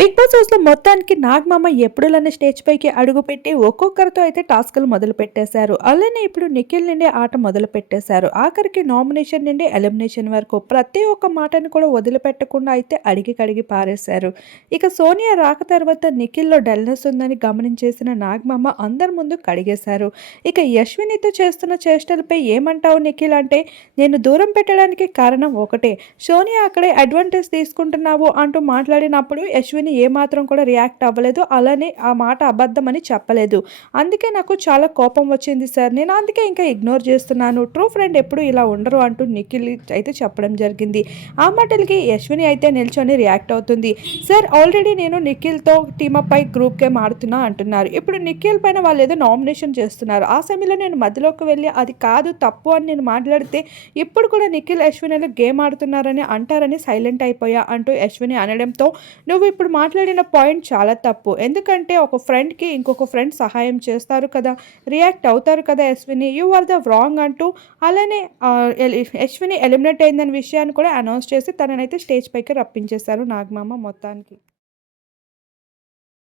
they big మొత్తానికి Nagamama ఎప్పుడులనే stage పైకి అడుగుపెట్టి ఒక్కొక్కరితో అయితే టాస్క్లు మొదలు పెట్టేశారు. అలానే ఇప్పుడు నిఖిల్ నుండి ఆట మొదలు పెట్టేశారు. ఆఖరికి నామినేషన్ నుండి ఎలిమినేషన్ వరకు ప్రతి ఒక్క మాటని కూడా వదిలిపెట్టకుండా అయితే అడిగి కడిగి పారేశారు. ఇక సోనియా రాక తర్వాత నిఖిల్లో డల్నెస్ ఉందని గమనించేసిన నాగమామ అందరి ముందు కడిగేశారు. ఇక యశ్వినితో చేస్తున్న చేష్టలపై ఏమంటావు నిఖిల్ అంటే నేను దూరం పెట్టడానికి కారణం ఒకటే. సోనియా అక్కడే అడ్వాంటేజ్ తీసుకుంటున్నావు అంటూ మాట్లాడినప్పుడు యశ్విని ఏమాత్రం కూడా రియాక్ట్ అవ్వలేదు. అలానే ఆ మాట అబద్ధమని చెప్పలేదు. అందుకే నాకు చాలా కోపం వచ్చింది సార్. నేను అందుకే ఇంకా ఇగ్నోర్ చేస్తున్నాను. ట్రూ ఫ్రెండ్ ఎప్పుడు ఇలా ఉండరు అంటూ నిఖిల్ అయితే చెప్పడం జరిగింది. ఆ మాటలకి యశ్విని అయితే నిల్చొని రియాక్ట్ అవుతుంది. సార్ ఆల్రెడీ నేను నిఖిల్తో టీమప్ పై గ్రూప్ గేమ్ ఆడుతున్నా అంటున్నారు. ఇప్పుడు నిఖిల్ పైన వాళ్ళు ఏదో నామినేషన్ చేస్తున్నారు. ఆ సమయంలో నేను మధ్యలోకి వెళ్ళి అది కాదు తప్పు అని నేను మాట్లాడితే ఇప్పుడు కూడా నిఖిల్ అశ్వినిలు గేమ్ ఆడుతున్నారని అంటారని సైలెంట్ అయిపోయా అంటూ అశ్విని అనడంతో నువ్వు ఇప్పుడు మాట్లాడిన పాయింట్ చాలా తప్పు. ఎందుకంటే ఒక ఫ్రెండ్కి ఇంకొక ఫ్రెండ్ సహాయం చేస్తారు కదా రియాక్ట్ అవుతారు కదా Yashwini. You are the wrong అంటూ అలానే యశ్విని ఎలిమినేట్ అయిందనే విషయాన్ని కూడా అనౌన్స్ చేసి తననైతే స్టేజ్ పైకి రప్పించేశారు నాగమామ మొత్తానికి.